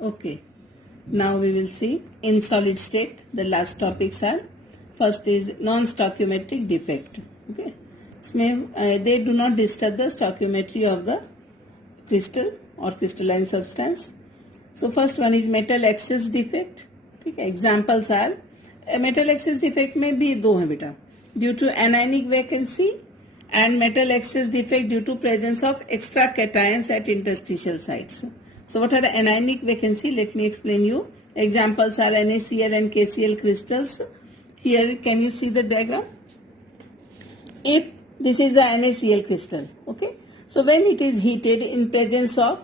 Okay. Now we will see in solid state. The last topics are, first is non-stoichiometric defect. Okay. इसमें they do not disturb the stoichiometry of the crystal or crystalline substance. So first one is metal excess defect. ठीक है. Examples are metal excess defect में भी दो हैं बेटा. Due to anionic vacancy and metal excess defect due to presence of extra cations at interstitial sites. So what are the anionic vacancy? Let me explain you. Examples are NaCl and KCl crystals. Here can you see the diagram? If this is the NaCl crystal, okay. So when it is heated in presence of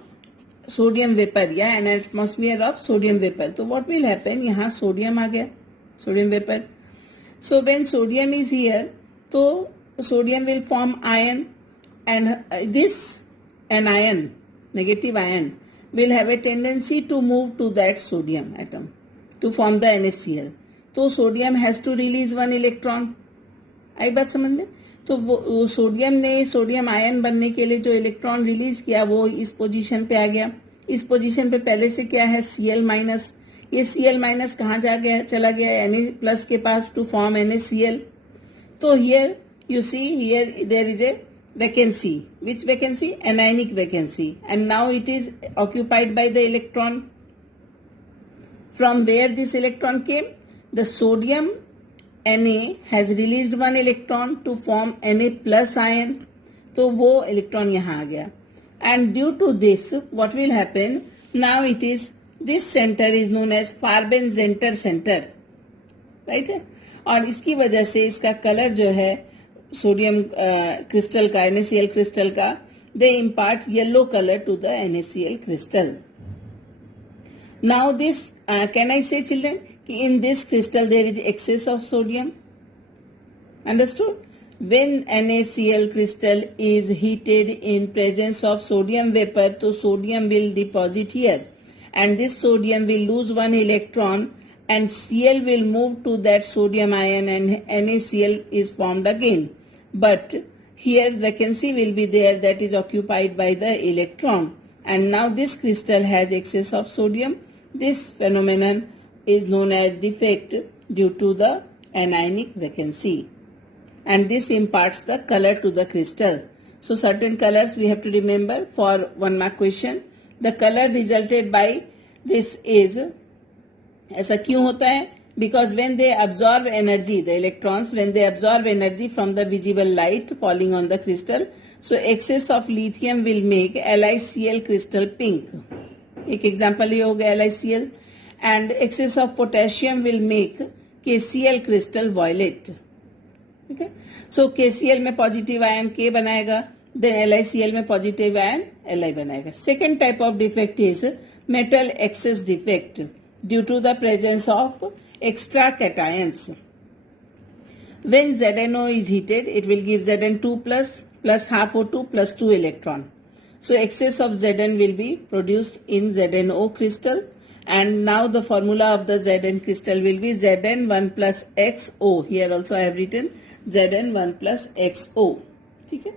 sodium vapor या an atmosphere of sodium vapor, तो what will happen? यहाँ sodium आ गया, sodium vapor. So when sodium is here, तो sodium will form ion, and this anion, negative ion, will have a tendency to move to that sodium atom to form the NaCl. तो sodium has to release one electron. आई बात समझ में? तो वो sodium ने sodium ion बनने के लिए जो इलेक्ट्रॉन रिलीज किया वो इस पोजीशन पे आ गया. इस पोजीशन पे पहले से क्या है? Cl minus. ये Cl माइनस कहाँ जा गया? चला गया Na प्लस के पास टू फॉर्म NaCl. तो here you see here there is a vacancy. Which vacancy? Anionic vacancy. And now it is occupied by the electron. From where this electron came? The sodium Na has released one electron to form Na plus ion. तो वो electron यहाँ आ गया. And due to this, what will happen? Now it is, this center is known as Farben-Zenter center. Right है. और इसकी वजह से इसका कलर जो है सोडियम क्रिस्टल का, NaCl क्रिस्टल का, they impart yellow color to the NaCl crystal. Now this, can I say children, in this crystal there is excess of sodium. Understood? When NaCl crystal is heated in presence of sodium vapor, so sodium will deposit here, and this sodium will lose one electron, and Cl will move to that sodium ion, and NaCl is formed again. But here vacancy will be there, that is occupied by the electron, and now this crystal has excess of sodium. This phenomenon is known as defect due to the anionic vacancy, and this imparts the color to the crystal. So certain colors we have to remember for 1 mark question. The color resulted by this is, ऐसा क्यों होता है? Because when they absorb energy, the electrons, when they absorb energy from the visible light falling on the crystal, so excess of lithium will make LiCl crystal pink. एक example ये हो गया LiCl. And excess of potassium will make KCl crystal violet. Okay? So KCl में positive ion K बनाएगा, then LiCl में positive ion Li बनाएगा. Second type of defect is metal excess defect due to the presence of extra cations. When ZnO is heated, it will give Zn2 plus half O2 plus 2 electron. So excess of Zn will be produced in ZnO crystal, and now the formula of the Zn crystal will be Zn1 plus XO. Here also I have written Zn1 plus XO. ठीक है?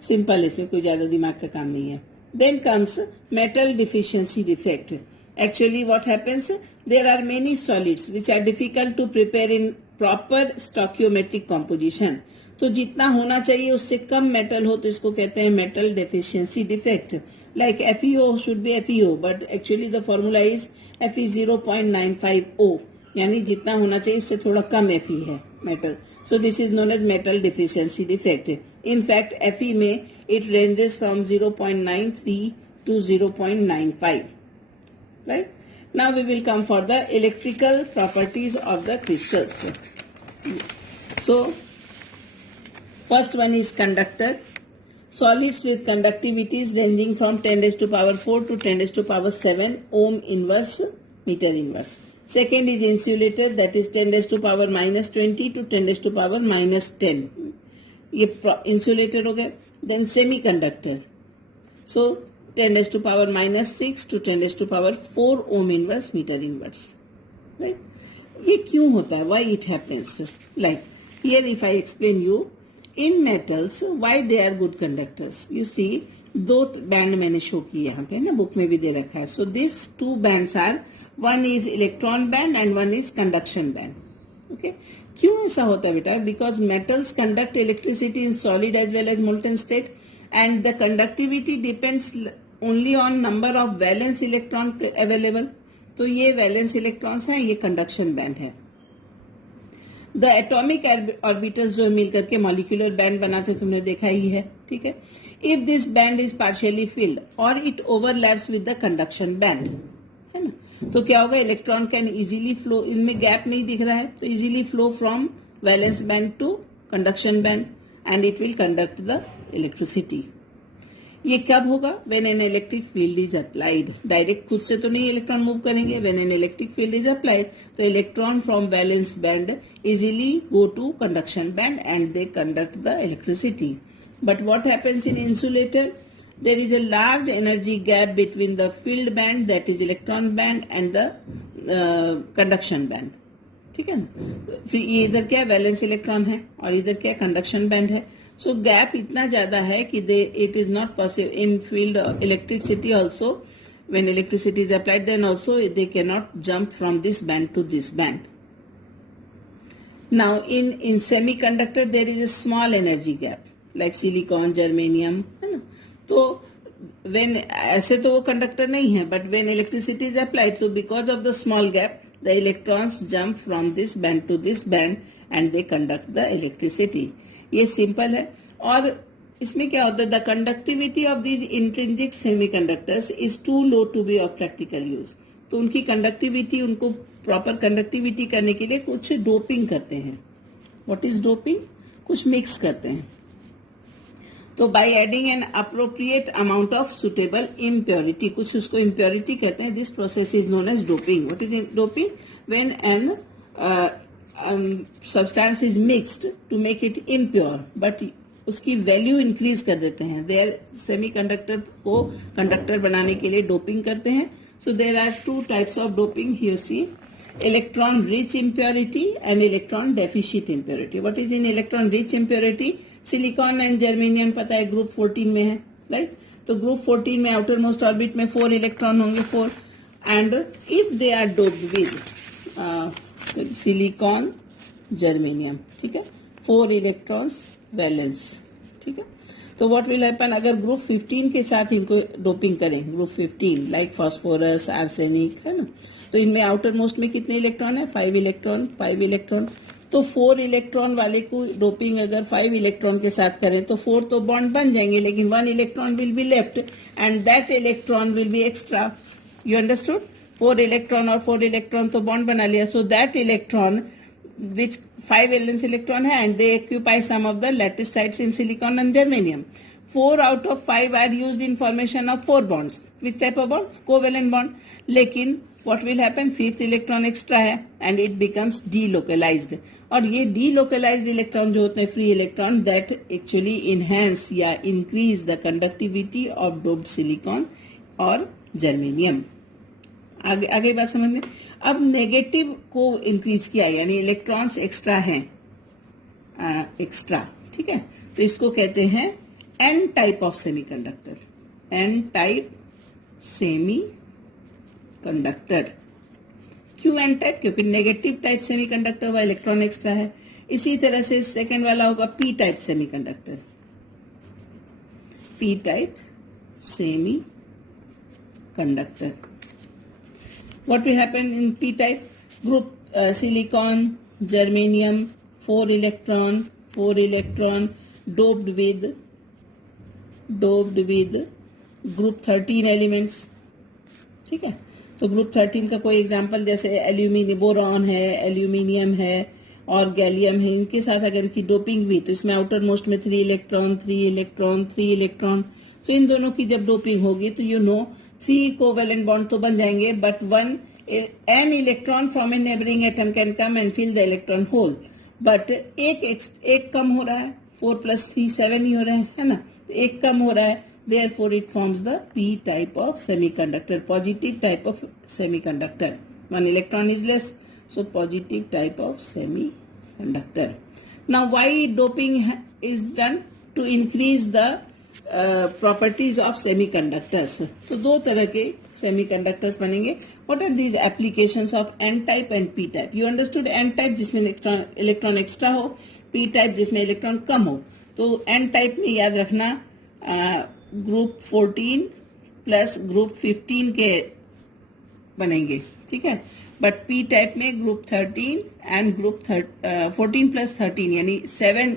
Simple, इसमें कोई ज़्यादा दिमाग का काम नहीं है. Then comes metal deficiency defect. Actually what happens, there are many solids which are difficult to prepare in proper stoichiometric composition. तो जितना होना चाहिए उससे कम मेटल हो तो इसको कहते हैं metal deficiency defect. Like FeO should be FeO, but actually the formula is Fe 0.95O, यानी जितना होना चाहिए उससे थोड़ा कम Fe है metal. So this is known as metal deficiency defect. In fact, Fe में it ranges from 0.93 to 0.95. Right? Now we will come for the electrical properties of the crystals. So first one is conductor. Solids with conductivities ranging from 10 raised to power 4 to 10 raised to power 7 ohm inverse meter inverse. Second is insulator, that is 10 raised to power minus 20 to 10 raised to power minus 10. ये insulator हो गया. Then semiconductor. So 10 raised to power minus 6 to 10 raised to power 4 ohm inverse meter inverse. Right? ये क्यों होता है? Why it happens? Like here if I explain you, in metals, why they are good conductors? You see, दो band मैंने show किए यहाँ पे ना, बुक में भी दे रखा है. So this two bands are, one is electron band and one is conduction band. Okay, क्यों ऐसा होता है बेटा? Because metals conduct electricity in solid as well as molten state and the conductivity depends only on number of valence electron available. तो ये valence electrons हैं, ये conduction band है. द एटॉमिक ऑर्बिटल्स जो मिलकर के मॉलिक्यूलर बैंड बनाते तुमने देखा ही है. ठीक है, if this band is partially filled और it overlaps with the conduction band, है ना, तो क्या होगा? इलेक्ट्रॉन कैन इजीली फ्लो, इनमें गैप नहीं दिख रहा है, तो easily flow from valence band to conduction band and it will conduct the electricity. ये कब होगा? When an electric field is applied. Direct खुद से तो नहीं इलेक्ट्रॉन मूव करेंगे. When an electric field is applied, तो electron from valence band easily go to conduction band and they conduct the electricity. But what happens in insulator? There is a large energy gap between the field band, that is electron band, and the conduction band. ठीक है ना? फिर ये इधर क्या valence electron है और इधर क्या कंडक्शन बैंड है. सो गैप इतना ज्यादा है कि it is not possible in field electricity also. When electricity is applied then also they can not jump from this band to this band. Now in semiconductor there is a small energy gap like silicon, germanium, है ना. तो when ऐसे तो वो conductor नहीं है, but when electricity is applied, so because of the small gap, the electrons jump from this band to this band and they conduct the electricity. ये simple है. और इसमें क्या होता है? The conductivity of these intrinsic semiconductors is too low to be of practical use. तो उनकी conductivity, उनको प्रॉपर कंडक्टिविटी करने के लिए कुछ डोपिंग करते हैं. What is doping? कुछ मिक्स करते हैं. तो by adding an appropriate amount of suitable impurity, कुछ उसको इम्प्योरिटी कहते हैं. This process is known as doping. What is doping? When an substance is mixed to make it impure, but उसकी value increase कर देते हैं. देयर सेमीकंडक्टर को conductor बनाने के लिए डोपिंग करते हैं. So there are two types of doping here. See, electron rich impurity and electron deficient impurity. What is in electron rich impurity? Silicon and germanium पता है ग्रुप 14 में है, राइट. तो ग्रुप 14 में आउटर मोस्ट ऑर्बिट में 4 electron होंगे, 4. And if they are doped with silicon germanium, ठीक है, 4 इलेक्ट्रॉन्स वैलेंस. ठीक है, तो व्हाट विल हैपन? अगर ग्रुप 15 के साथ इनको डोपिंग करें, ग्रुप 15 लाइक फास्फोरस, आर्सेनिक, है ना, तो इनमें आउटर मोस्ट में कितने इलेक्ट्रॉन है? 5 इलेक्ट्रॉन, 5 इलेक्ट्रॉन. तो 4 इलेक्ट्रॉन वाले को डोपिंग अगर 5 इलेक्ट्रॉन के साथ करें तो 4 तो बॉन्ड बन जाएंगे, लेकिन 1 electron will be left and that electron will be extra. You understood? 4 electron और 4 इलेक्ट्रॉन तो बॉन्ड बना लिया. So that electron which 5 valence electron है and they occupy some of the lattice sites in silicon and germanium. 4 out of 5 are used in formation of 4 bonds. Which type of bond? Covalent bond. लेकिन what will happen? 5th electron extra है and it becomes delocalized. और ये delocalized electron जो होते हैं free electron, that actually enhance या increase the conductivity of doped silicon और germanium. आगे बात समझ में. अब नेगेटिव को इंक्रीज किया, यानी इलेक्ट्रॉन्स एक्स्ट्रा हैं, एक्स्ट्रा. ठीक है, तो इसको कहते हैं N type of semiconductor. N type semiconductor. क्यों एन टाइप? क्योंकि नेगेटिव टाइप सेमीकंडक्टर हुआ, इलेक्ट्रॉन एक्स्ट्रा है. इसी तरह से सेकेंड वाला होगा P type semiconductor. P type semiconductor. What will happen in p-type? Group silicon, germanium, 4 electron, doped with group 13 elements. ठीक है, तो ग्रुप 13 का कोई एग्जांपल जैसे एल्यूमिनियम, बोरॉन है, एल्यूमिनियम है और गैलियम है. इनके साथ अगर की डोपिंग भी, तो इसमें आउटर मोस्ट में 3 इलेक्ट्रॉन, 3 इलेक्ट्रॉन, 3 इलेक्ट्रॉन. सो इन दोनों की जब डोपिंग होगी तो यू नो 3 कोवेलेंट बॉन्ड तो बन जाएंगे, but n electron from a neighbouring atom can come and fill the electron hole. But एक कम हो रहा है, 4 + 3 7 ही हो रहे हैं, है ना, तो एक कम हो रहा है. therefore it forms the p type of semiconductor, positive type of semiconductor. 1 electron is less, so positive type of semiconductor. Now why doping is done? To increase the properties of semiconductors. तो दो तरह के semiconductors बनेंगे। What are these applications of N type and P type? You understood N type जिसमें electron extra हो, P type जिसमें electron कम हो। तो एन टाइप में याद रखना ग्रुप 14 प्लस ग्रुप 15 के बनेंगे, ठीक है। बट पी टाइप में ग्रुप 13 एंड ग्रुप 14 प्लस 13 यानी 7,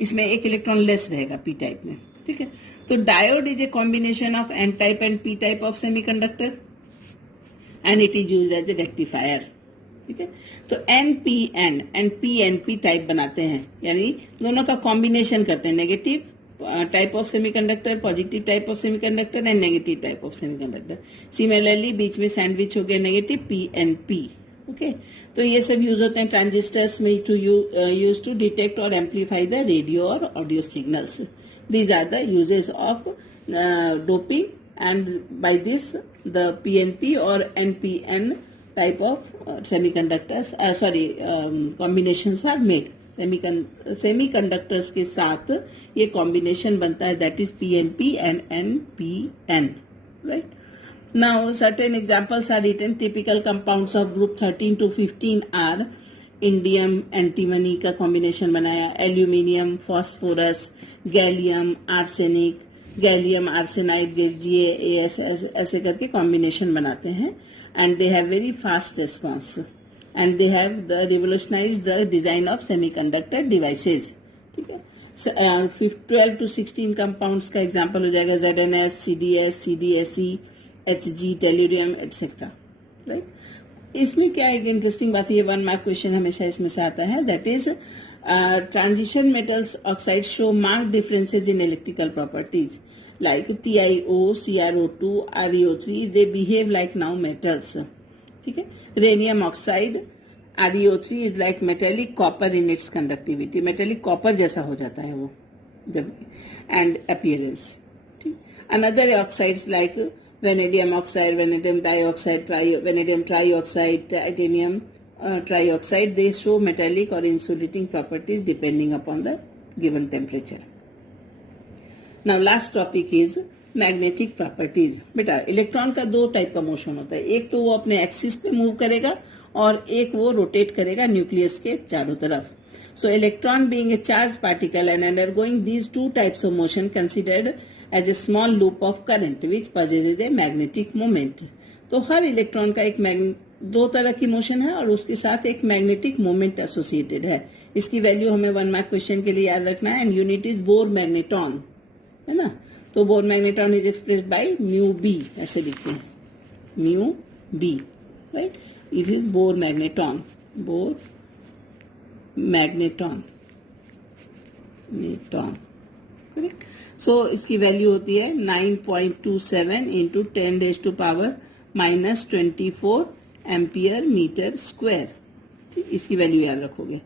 इसमें एक इलेक्ट्रॉन लेस रहेगा पी टाइप में, ठीक है। तो diode is a combination of N type and P type of semiconductor and it is used as a rectifier, ठीक है। तो NPN एंड PNP टाइप बनाते हैं, यानी दोनों का कॉम्बिनेशन करते हैं, negative type of semiconductor, positive type of semiconductor and negative type of semiconductor. Similarly बीच में सैंडविच हो गया नेगेटिव PNP, ओके। तो ये सब यूज होते हैं ट्रांजिस्टर्स में टू यूज टू डिटेक्ट और एम्पलीफाई द रेडियो और audio signals. These are the uses of doping and by this the PNP और NPN type of semiconductors combinations are made. Semiconductors के साथ ये combination बनता है, that is PNP and NPN, right? Now certain examples are written. Typical compounds of group 13 to 15 are indium antimony का combination बनाया, aluminium, phosphorus, gallium, arsenic, gallium arsenide, GaAs ऐसे करके combination बनाते हैं। and they have very fast response and they have revolutionized the design of semiconductor devices, ठीक है। 12 to 16 compounds का example हो जाएगा ZNS, CDS, CDSE, HG, tellurium, etc. right? इसमें क्या एक इंटरेस्टिंग बात है, ये 1 मार्क क्वेश्चन हमेशा इसमें से आता है, that is transition metals oxides show marked differences in electrical properties like TiO, CrO2, ReO3, they behave like now metals, ठीक है। Rhenium oxide, ReO3 is like metallic copper in its conductivity, metallic copper जैसा हो जाता है वो जब, and appearance, ठीक। Another oxides like vanadium oxide, vanadium dioxide, vanadium trioxide, titanium trioxide, they show metallic or insulating properties depending upon the given temperature. Now last topic is magnetic properties. बेटा electron का दो type का motion होता है, एक तो वो अपने एक्सिस पे मूव करेगा और एक वो रोटेट करेगा न्यूक्लियस के चारों तरफ। So electron being a charge particle and undergoing these two types of motion considered as a small loop of current which possesses a magnetic moment. तो हर इलेक्ट्रॉन का एक दो तरह की मोशन है और उसके साथ एक मैग्नेटिक मोमेंट एसोसिएटेड है। इसकी वैल्यू हमें 1 मार्क क्वेश्चन के लिए याद रखना है and unit is Bohr magneton, है ना। तो Bohr magneton is expressed by mu B, ऐसे लिखते हैं mu B, right. It is Bohr magneton, Bohr magneton, correct. So इसकी वैल्यू होती है 9.27 इंटू 10⁻⁻24 एम्पियर मीटर स्क्वायर, इसकी वैल्यू याद रखोगे।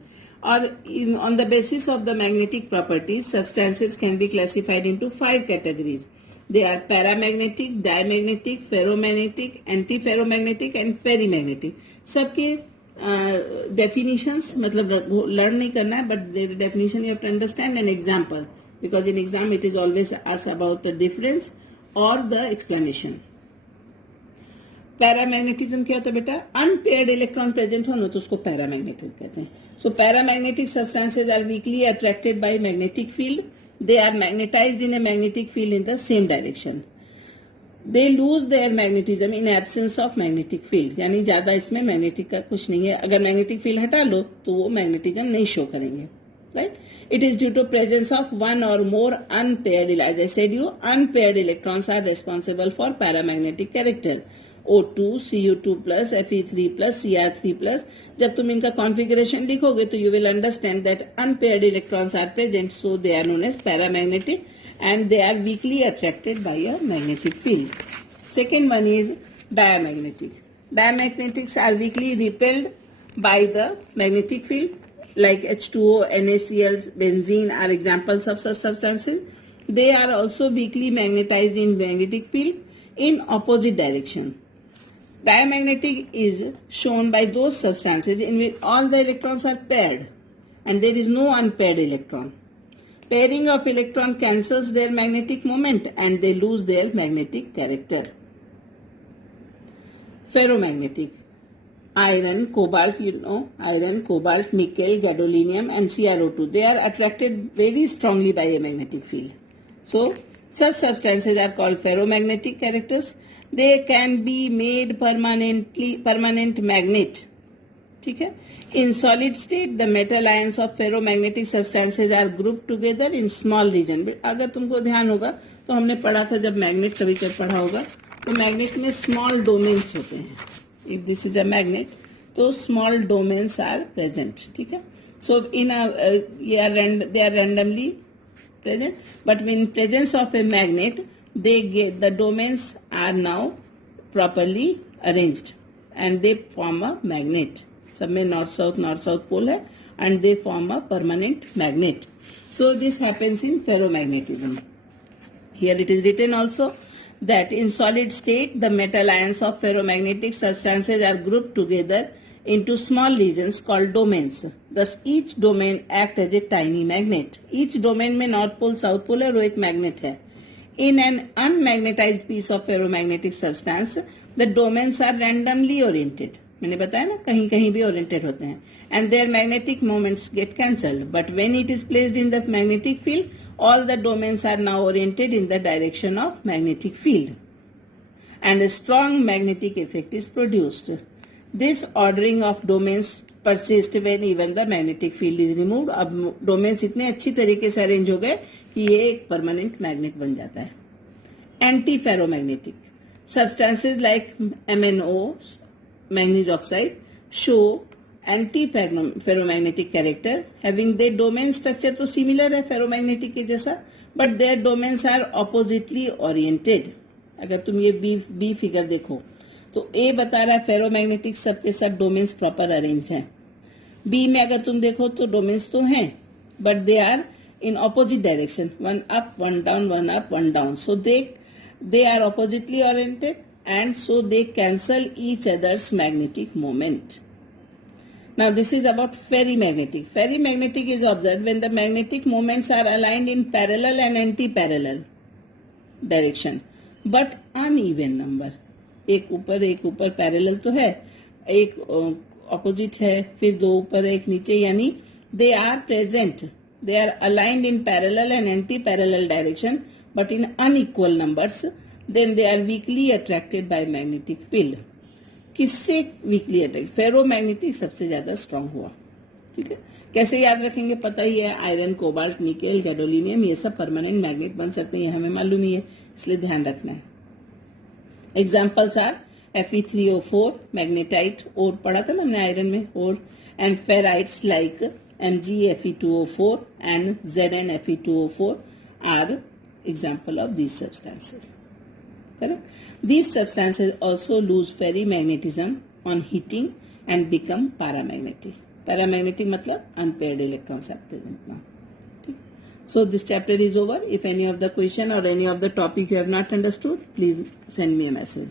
और on the basis of the magnetic properties, substances can be classified into 5 categories. They are paramagnetic, diamagnetic, ferromagnetic, antiferromagnetic and ferimagnetic. सबके definitions मतलब learn नहीं करना है, but the definition you have to understand an example, because in exam it is always asked about the difference or the explanation. Paramagnetism क्या होता है बेटा? Unpaired electron present हो ना तो उसको पैरामैग्नेटिक कहते हैं। So paramagnetic substances are weakly attracted by magnetic field, they are magnetised in a magnetic field in the same direction, they lose their magnetism in absence of magnetic field, यानी ज्यादा इसमें magnetic का कुछ नहीं है, अगर मैग्नेटिक फील्ड हटा लो तो वो मैग्नेटिज्म नहीं शो करेंगे, right. It is due to presence of one or more unpaired, as I said you, unpaired electrons are responsible for paramagnetic character. O2, Cu2 plus, Fe3 plus, Cr3 plus. जब तुम इनका configuration लिखोगे तो you will understand that unpaired electrons are present, so they are known as paramagnetic and they are weakly attracted by a magnetic field. Second one is diamagnetic. Diamagnetics are weakly repelled by the magnetic field, like H2O, NaCl, benzene are examples of such substances. They are also weakly magnetized in magnetic field in opposite direction. Diamagnetic is shown by those substances in which all the electrons are paired and there is no unpaired electron. Pairing of electron cancels their magnetic moment and they lose their magnetic character. Ferromagnetic. Iron, cobalt, iron, cobalt, nickel, gadolinium and CrO2. They are attracted very strongly by a magnetic field. So, such substances are called ferromagnetic characters. They can be made permanent magnet. ठीक है? In solid state, the metal ions of ferromagnetic substances are grouped together in small region. अगर तुमको ध्यान होगा तो हमने पढ़ा था जब मैग्नेट कभी जब पढ़ा होगा तो मैग्नेट में स्मॉल डोमेन्स होते हैं. If this is a magnet, तो small domains are present. ठीक है? So in they are randomly present, but in presence of a magnet, the domains are now properly arranged and they form a magnet. सब में north south pole है and they form a permanent magnet. So this happens in ferromagnetism. Here it is written also that in solid state the metal ions of ferromagnetic substances are grouped together into small regions called domains. Thus each domain acts as a tiny magnet. Each domain में north pole south pole है और एक magnet है. In an unmagnetized piece of ferromagnetic substance, the domains are randomly oriented. मैंने बताया ना कहीं कहीं भी oriented होते हैं. And their magnetic moments get cancelled. But when it is placed in the magnetic field, all the domains are now oriented in the direction of magnetic field. And a strong magnetic effect is produced. This ordering of domains persists when even the magnetic field is removed. अब domains इतने अच्छी तरीके से arrange हो गए कि ये एक permanent magnet बन जाता है. Anti-ferromagnetic substances like MnO, manganese oxide, show anti-ferromagnetic character, having their domain structure तो similar है ferromagnetic के जैसा, but their domains are oppositely oriented. अगर तुम ये B फिगर देखो तो A बता रहा है फेरोमैग्नेटिक सब के सब डोमेन्स प्रॉपर अरेंज्ड हैं. B में अगर तुम देखो तो डोमेन्स तो हैं but they are in opposite direction, one up one down one up one down. So they are oppositely oriented and so they cancel each other's magnetic moment. Now this is about ferrimagnetic. Ferrimagnetic is observed when the magnetic moments are aligned in parallel and anti-parallel direction, but uneven number. एक ऊपर parallel तो है, एक opposite है, फिर दो ऊपर एक नीचे, यानी they are present, they are aligned in parallel and anti-parallel direction, but in unequal numbers. Then they are weakly attracted by magnetic field. किससे weakly attracted? फेरोमैग्नेटिक सबसे ज्यादा स्ट्रांग हुआ. ठीक है, कैसे याद रखेंगे पता ही है. आयरन, कोबाल्ट, निकेल, गैडोलिनियम ये सब परमानेंट मैग्नेट बन सकते हैं, हमें मालूम ही है, इसलिए ध्यान रखना है. एग्जाम्पल्स आर Fe3O4 मैग्नेटाइट, और पढ़ा था ना हमने आयरन में, और and ferrites like MgFe2O4 and ZnFe2O4 are example of these substances. Correct? These substances also lose ferrimagnetism on heating and become paramagnetic. Paramagnetic मतलब unpaired electrons are present now. So this chapter is over. If any of the question or any of the topic you have not understood, please send me a message.